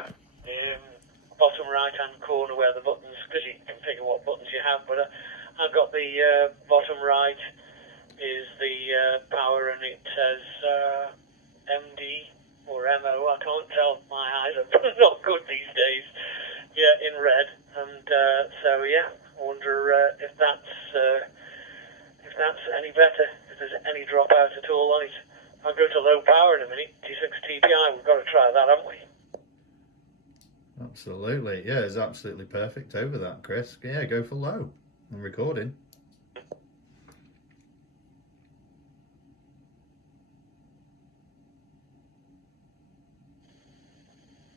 power. Bottom right hand corner where the buttons, because you can configure what buttons you have, but I've got the bottom right is the power, and it says MD or MO, I can't tell, my eyes are not good these days, in red, and so I wonder if that's any better, if there's any dropout at all on it. I'll go to low power in a minute. G6TPI, we've got to try that, haven't we? Absolutely, yeah, it's absolutely perfect over that, Chris. Yeah, go for low. I'm recording.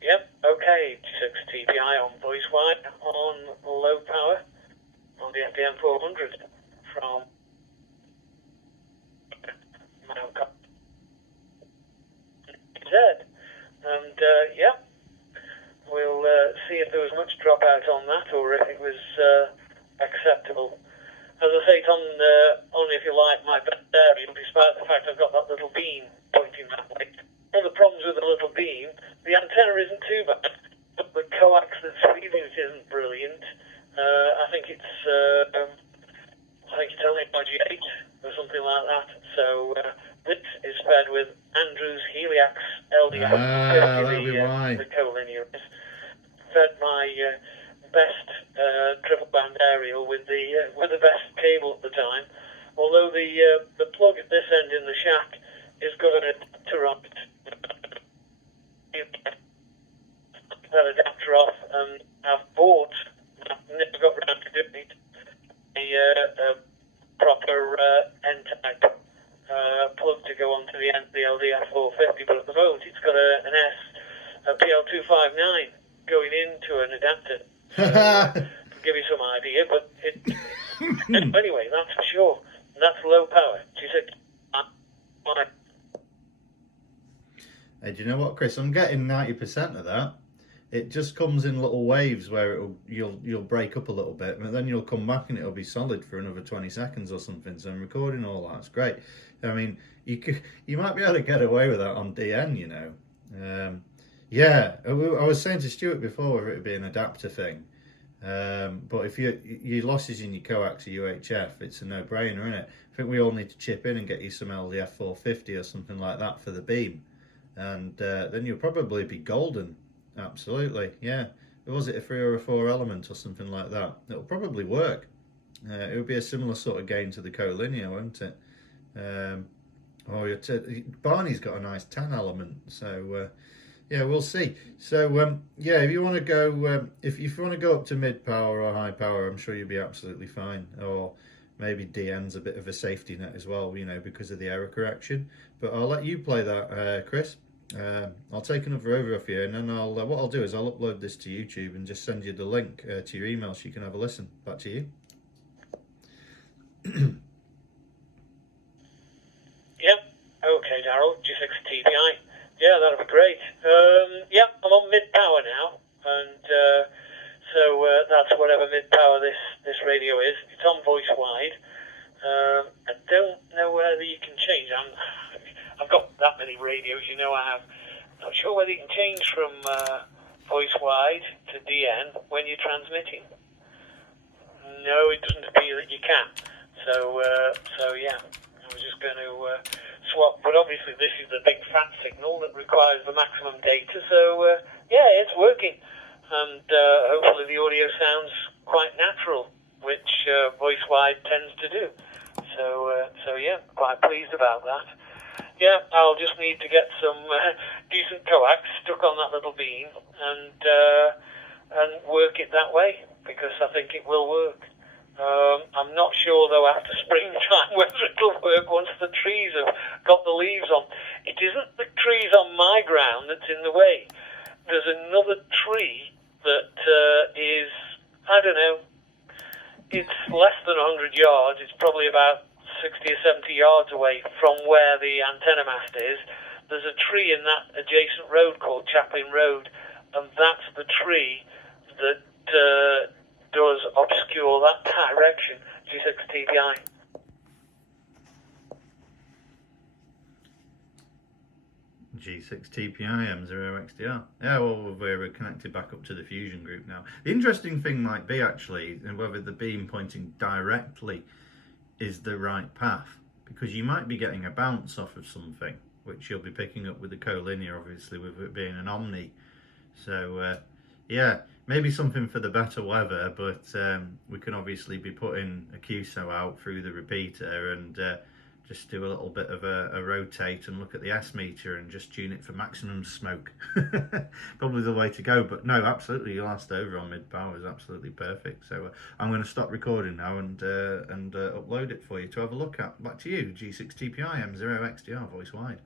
Yep, okay, G6TPI on voice wide, on low power, on the FDM 400 from Z. And we'll see if there was much dropout on that or if it was acceptable. As I say, it's on only, if you like, my best area, despite the fact I've got that little beam pointing that way. One of the problems with the little beam, the antenna isn't too bad, but the coax that's feeding it isn't brilliant. I think it's only G8 or something like that. So this is fed with Andrew's Heliax LDF. That'll be why. The collinear is fed my best triple band aerial with the best cable at the time. Although the plug at this end in the shack is got an adapter on it. That adapter off, and I've bought, I've never got round to doing it, a proper N-type plug to go onto the end of the LDF 450, but at the moment it's got a PL259 going into an adapter. To give you some idea, but anyway, that's for sure. That's low power. She said, hey, do you know what, Chris? I'm getting 90% of that. It just comes in little waves where you'll break up a little bit, but then you'll come back and it'll be solid for another 20 seconds or something. So I'm recording all that's great. I mean, you might be able to get away with that on DN, you know. Yeah, I was saying to Stuart before whether it'd be an adapter thing. But if your losses in your coax or UHF, it's a no-brainer, isn't it? I think we all need to chip in and get you some LDF 450 or something like that for the beam, and then you'll probably be golden. Absolutely, yeah. Was it a 3 or a 4 element or something like that? It'll probably work. It would be a similar sort of gain to the collinear, won't it? Barney's got a nice 10 element, so yeah, we'll see. So yeah, if you want to go, if you want to go up to mid power or high power, I'm sure you'll be absolutely fine. Or maybe DN's a bit of a safety net as well, you know, because of the error correction. But I'll let you play that, Chris. I'll take another over of you, and then what I'll do is I'll upload this to YouTube and just send you the link to your email so you can have a listen. Back to you. Yep. Okay, Daryl. G6TPI. Yeah, that'll be great. Yeah, I'm on mid power now, and so that's whatever mid power this radio is. It's on voice wide. I don't know whether you can change. I've got that many radios, you know I have. Not sure whether you can change from voice wide to DN when you're transmitting. No, it doesn't appear that you can. So yeah, I was just going to swap. But obviously this is the big fat signal that requires the maximum data. So yeah, it's working. And hopefully the audio sounds quite natural, which voice wide tends to do. So yeah, quite pleased about that. Yeah, I'll just need to get some decent coax stuck on that little beam and work it that way, because I think it will work. I'm not sure though after springtime whether it'll work once the trees have got the leaves on. It isn't the trees on my ground that's in the way. There's another tree that is, I don't know, it's less than 100 yards. It's probably about 60 or 70 yards away from where the antenna mast is. There's a tree in that adjacent road called Chaplin Road, and that's the tree that does obscure that direction, G6TPI. G6TPI M0XDR. Yeah, well, we're connected back up to the Fusion group now. The interesting thing might be actually whether the beam pointing directly is the right path, because you might be getting a bounce off of something, which you'll be picking up with the collinear, obviously, with it being an Omni. So, yeah, maybe something for the better weather, but we can obviously be putting a QSO out through the repeater and just do a little bit of a rotate and look at the S meter and just tune it for maximum smoke. Probably the way to go, but no, absolutely, your last over on mid power is absolutely perfect. So I'm going to stop recording now and upload it for you to have a look at. Back to you, G6TPI M0XDR voice wide.